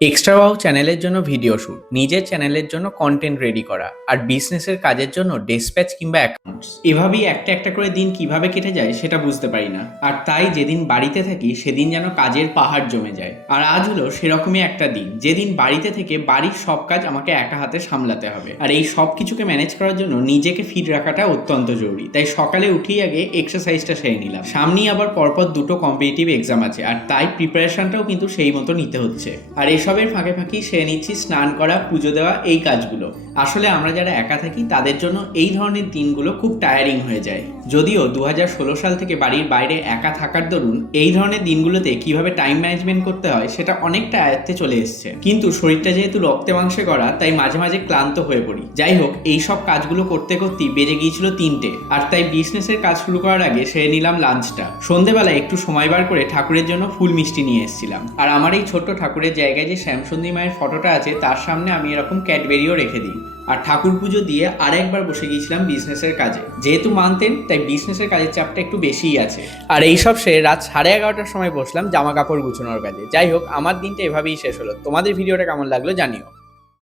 Extra wow চ্যানেলের জন্য video shoot, নিজের চ্যানেলের জন্য কন্টেন্ট রেডি করা, আর বিজনেসের কাজের জন্য ডেসপ্যাচ কিংবা অ্যাকাউন্টস, এভাবেই একটা একটা করে দিন কিভাবে কেটে যায় সেটা বুঝতে পারি না। আর তাই যেদিন বাড়িতে থাকি সেদিন যেন কাজের পাহাড় জমে যায়। আর আজ হলো সেরকমই একটা দিন, যেদিন বাড়িতে থেকে বাড়ির সব কাজ আমাকে একা হাতে সামলাতে হবে। আর এই সব কিছুকে ম্যানেজ করার জন্য নিজেকে ফিট রাখাটা অত্যন্ত জরুরি। তাই সকালে উঠেই আগে এক্সারসাইজটা সেরে নিলাম। সামনেই আবার পরপর দুটো কম্পিটিটিভ এক্সাম আছে, আর তাই প্রিপারেশনটাও কিন্তু সেই মতো নিতে হচ্ছে। আর এসবের ফাঁকে ফাঁকি সেরে নিচ্ছি স্নান করা, পুজো দেওয়া, এই কাজগুলো। আসলে আমরা যারা একা থাকি তাদের জন্য এই ধরনের দিনগুলো খুব টায়ারিং হয়ে যায়। যদিও 2016 সাল থেকে বাড়ির বাইরে একা থাকার দরুন এই ধরনের দিনগুলোতে কিভাবে টাইম ম্যানেজমেন্ট করতে হয় সেটা অনেকটা আয়ত্তে চলে এসছে, কিন্তু শরীরটা যেহেতু রক্তে মাংসে গড়া, তাই মাঝে মাঝে ক্লান্ত হয়ে পড়ি। যাই হোক, এই সব কাজগুলো করতে করতেই বেজে গিয়েছিল 3টে। আর তাই বিজনেসের কাজ শুরু করার আগে সেরে নিলাম লাঞ্চটা। সন্ধেবেলায় একটু সময় বার করে ঠাকুরের জন্য ফুল মিষ্টি নিয়ে এসেছিলাম। আর আমার এই ছোট্ট ঠাকুরের জায়গায় যে শ্যামসুন্দরী মায়ের ফটোটা আছে তার সামনে আমি এরকম ক্যাডবেরিও রেখে দিই। আর ঠাকুর পুজো দিয়ে আরেকবার বসে গিয়েছিলাম বিজনেসের কাজে। যেহেতু মানতেন, তাই বিজনেসের কাজের চাপটা একটু বেশিই আছে। আর এইসব সেরে রাত 11:30টার সময় বসলাম জামা কাপড় গুছানোর কাজে। যাই হোক, আমার দিনটা এভাবেই শেষ হলো। তোমাদের ভিডিওটা কেমন লাগলো জানিও।